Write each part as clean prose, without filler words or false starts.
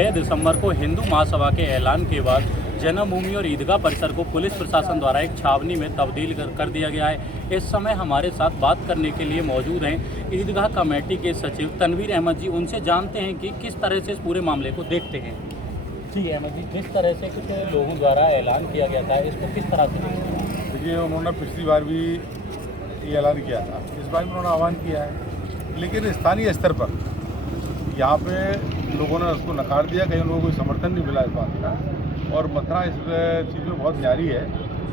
6 दिसंबर को हिंदू महासभा के ऐलान के बाद जन्मभूमि और ईदगाह परिसर को पुलिस प्रशासन द्वारा एक छावनी में तब्दील कर दिया गया है। इस समय हमारे साथ बात करने के लिए मौजूद हैं ईदगाह कमेटी के सचिव तनवीर अहमद जी। उनसे जानते हैं कि किस तरह से इस पूरे मामले को देखते हैं। जी अहमद जी, जिस तरह से कुछ लोगों द्वारा ऐलान किया गया था, इसको किस तरह से देखते हैं? देखिए, उन्होंने पिछली बार भी ये ऐलान किया था, इस बार भी उन्होंने आह्वान किया है, लेकिन स्थानीय स्तर पर यहाँ पे लोगों ने उसको नकार दिया। कहीं लोगों को कोई समर्थन नहीं मिला इस बात का। और मथुरा इस चीज़ में बहुत न्यारी है,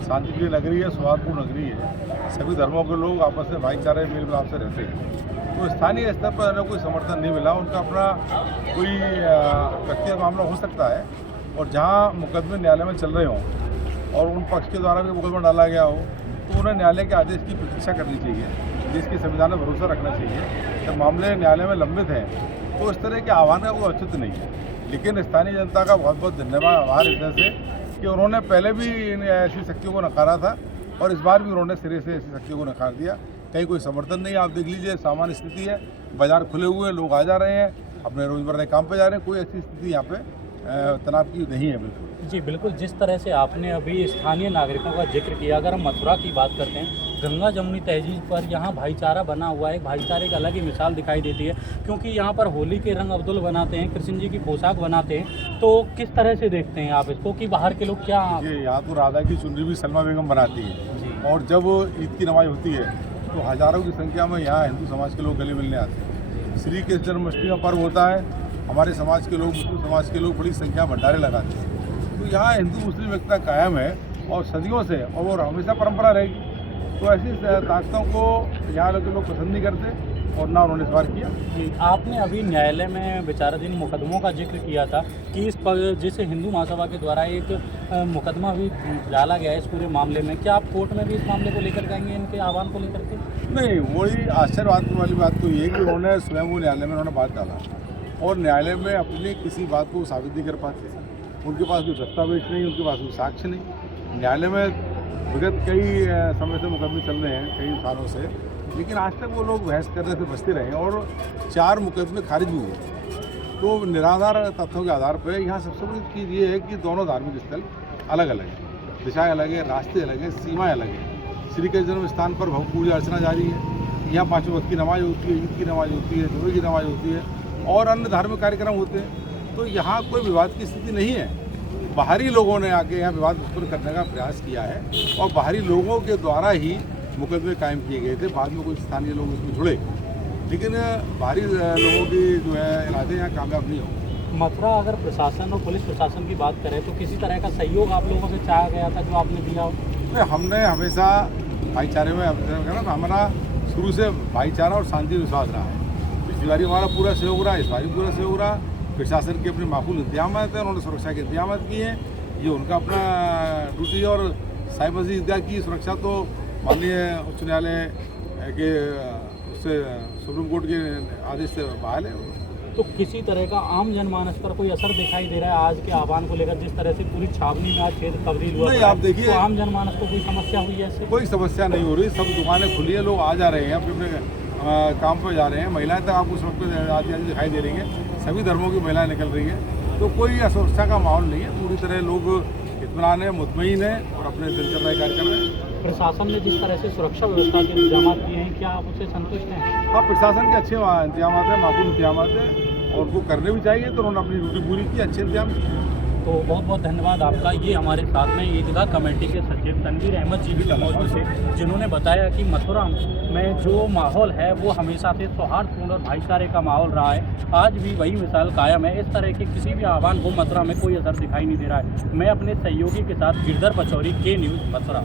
शांतिप्रिय नगरी है, सौहार्दपूर्ण नगरी है। सभी धर्मों के लोग आपस में भाईचारे मेल मिलाप से रहते हैं। तो स्थानीय स्तर पर उन्हें कोई समर्थन नहीं मिला। उनका अपना कोई व्यक्तिगत मामला हो सकता है, और जहाँ मुकदमे न्यायालय में चल रहे हों और उन पक्ष के द्वारा भी मुकदमा डाला गया हो, तो उन्हें न्यायालय के आदेश की प्रतीक्षा करनी चाहिए। देश के संविधान में भरोसा रखना चाहिए। जब मामले न्यायालय में लंबित हैं तो इस तरह के आह्वान का कोई औचित्य नहीं है। लेकिन स्थानीय जनता का बहुत बहुत धन्यवाद, आभार इस तरह से कि उन्होंने पहले भी इन ऐसी शक्तियों को नकारा था, और इस बार भी उन्होंने सिरे से ऐसी शक्तियों को नकार दिया। कहीं कोई समर्थन नहीं। आप देख लीजिए, सामान्य स्थिति है, बाजार खुले हुए हैं, लोग आ जा रहे हैं, अपने रोजमर्रा के काम पे जा रहे हैं। कोई ऐसी स्थिति यहाँ पे तनाव की नहीं है। बिल्कुल जी बिल्कुल, जिस तरह से आपने अभी स्थानीय नागरिकों का जिक्र किया, अगर हम मथुरा की बात करते हैं, गंगा जमुनी तहजीब पर यहाँ भाईचारा बना हुआ है। भाईचारे की अलग ही मिसाल दिखाई देती है, क्योंकि यहाँ पर होली के रंग अब्दुल बनाते हैं, कृष्ण जी की पोशाक बनाते हैं। तो किस तरह से देखते हैं आप इसको कि बाहर के लोग क्या? यहाँ तो राधा की चुनरी भी सलमा बेगम बनाती है, और जब ईद की नमाज होती है तो हज़ारों की संख्या में यहाँ हिंदू समाज के लोग गले मिलने आते हैं। श्री कृष्ण जन्माष्टमी का पर्व होता है, हमारे समाज के लोग, मुस्लिम समाज के लोग बड़ी संख्या में भंडारे लगाते हैं। तो यहाँ हिंदू मुस्लिम एकता कायम है, और सदियों से, और वो हमेशा परंपरा रहेगी। तो ऐसी ताकतों को यहाँ के लोग पसंद नहीं करते, और ना उन्होंने इस बार किया। जी, आपने अभी न्यायालय में विचाराधीन मुकदमों का जिक्र किया था कि इस पर जिसे हिंदू महासभा के द्वारा एक मुकदमा भी डाला गया है इस पूरे मामले में, क्या आप कोर्ट में भी इस मामले को लेकर जाएंगे, इनके आह्वान को लेकर के? नहीं, वही आश्चर्य वाली बात तो ये है कि उन्होंने स्वयं वो न्यायालय में उन्होंने बात डाला, और न्यायालय में अपनी किसी बात को साबित नहीं कर पाते। उनके पास कोई दस्तावेज नहीं, उनके पास कोई साक्ष्य नहीं। न्यायालय में विगत कई समय से मुकदमे चल रहे हैं, कई सालों से, लेकिन आज तक वो लोग बहस करने से बचते रहे, और 4 मुकदमे खारिज भी हुए। तो निराधार तथ्यों के आधार पर यहाँ सबसे बड़ी चीज़ ये है कि दोनों धार्मिक स्थल अलग अलग हैं, दिशाएँ अलग हैं, रास्ते अलग हैं, सीमाएँ अलग हैं। श्री कृष्ण जन्म स्थान पर भव्य पूजा अर्चना जारी है। यहाँ 5 वक्त की नमाज होती है, ईद की नमाज होती है, जुमे की नमाज होती है, और अन्य धार्मिक कार्यक्रम होते हैं। तो यहाँ कोई विवाद की स्थिति नहीं है। बाहरी लोगों ने आके यहाँ विवाद उत्पन्न करने का प्रयास किया है, और बाहरी लोगों के द्वारा ही मुकदमे कायम किए गए थे। बाद में कुछ स्थानीय लोग इसमें जुड़े, लेकिन बाहरी लोगों की जो है इरादे यहाँ कामयाब नहीं हो। मथुरा अगर प्रशासन और पुलिस प्रशासन की बात करें तो किसी तरह का सहयोग आप लोगों से चाहा गया था जो आपने दिया हो? हमने हमेशा भाईचारे में, हमारा शुरू से भाईचारा और शांति विश्वास रहा है। पिछली बारी हमारा पूरा सहयोग रहा, इस बारी पूरा सहयोग रहा। प्रशासन के अपने माकूल इंतजाम हैं, उन्होंने सुरक्षा के इंतजाम किए हैं, ये उनका अपना ड्यूटी। और साहिब मस्जिद ईदगाह की सुरक्षा तो माननीय उच्च न्यायालय के उससे सुप्रीम कोर्ट के आदेश से बहाल है। तो किसी तरह का आम जनमानस पर कोई असर दिखाई दे रहा है आज के आह्वान को लेकर, जिस तरह से पूरी छावनी में आज क्षेत्र तब्दील हुआ? नहीं, आप देखिए, तो आम जनमानस को कोई समस्या हुई है? कोई समस्या नहीं हो रही। सब दुकानें खुली है, लोग आ जा रहे हैं, अपने काम पर जा रहे हैं। महिलाएं तक आपको सड़क पर आती आती दिखाई दे रही हैं, सभी धर्मों की महिलाएं निकल रही हैं। तो कोई असुरक्षा का माहौल नहीं है। पूरी तरह लोग इत्मीनान है, मुतमईन है, और अपने दिनचर्या कार्य कर रहे हैं। प्रशासन ने जिस तरह से सुरक्षा व्यवस्था के इंतजाम किए हैं, क्या आप उससे संतुष्ट हैं? हाँ, प्रशासन के अच्छे इंतजाम हैं, माकूल इंतजाम हैं, और उनको करने भी चाहिए। तो उन्होंने अपनी ड्यूटी पूरी की, अच्छे इंतजाम किए। तो बहुत बहुत धन्यवाद आपका। ये हमारे साथ में ईदगाह कमेटी के सचिव तनवीर अहमद जी भी मौजूद थे, जिन्होंने बताया कि मथुरा में जो माहौल है वो हमेशा से सौहार्दपूर्ण और भाईचारे का माहौल रहा है। आज भी वही मिसाल कायम है। इस तरह के किसी भी आह्वान को मथुरा में कोई असर दिखाई नहीं दे रहा है। मैं अपने सहयोगी के साथ गिरधर पचौरी, के न्यूज़, मथुरा।